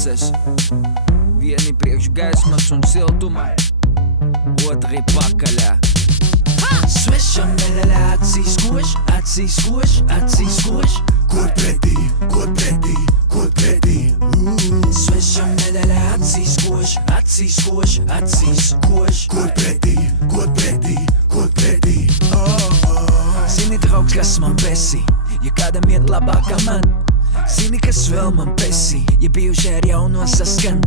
process. Vieni priekš gaismas un siltuma, otri pakaļā. Svešam medaļā acīs koš, acīs koš, acīs koš. Kod pretī, kod pretī, kod pretī. Svešam medaļā acīs koš, acīs koš, acīs koš. Kod pretī, kod pretī, kod pretī. Zini, draugs, kas man besī, ja kādam iet labāk kā man. Zini, kas vēl man besī, ja bijuši ar jauno saskan.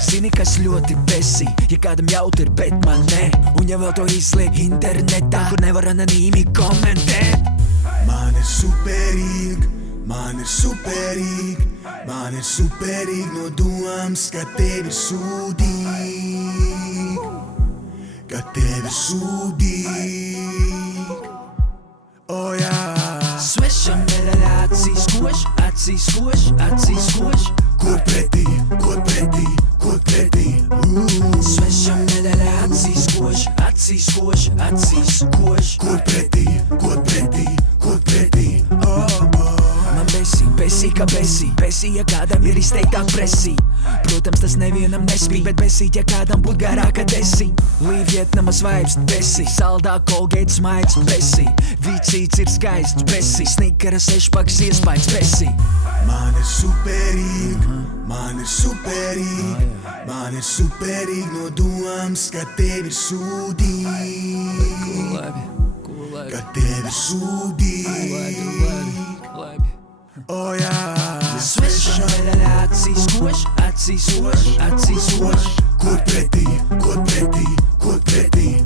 Zini, kas ļoti besī, ja kādam jautri, bet man ne. Un ja vēl to izliek internetā, kur nevar anonīmi komentēt. Man ir superīgi, man ir superīgi, man ir superīgi no domas, ka tevi sūdīgi, ka tevi sūdīgi. Oh jā. Svešam medaļā acīs koš, acīs koš, acīs koš. Kod pretī, kod pretī, kod pretī. Svešam medaļā acīs koš, acīs koš, acīs koš. Kod pretī, kod pretī, kod pretī. Man besī, besī kā besī, besī, ja kādam ir izteiktāk presī. Protams, tas nevienam nespīd, bet besī, ja kādam būt garāka desī. Leave Vietnamas vibes, besī, saldā Colgate smaids, besī. Vicīts ir skaists, besī, Snickera 6-paks iespaids, besī. Man ir superīgi, man ir superīgi, man ir superīgi no domas, ka tevi sūdīgi, ka tevi sūdīgi. Oh jā. Svešam medaļā acīs koš, acīs koš, acīs koš. Kod pretī, kod pretī, kod pretī.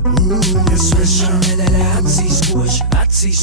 Svešam medaļā acīs koš, acīs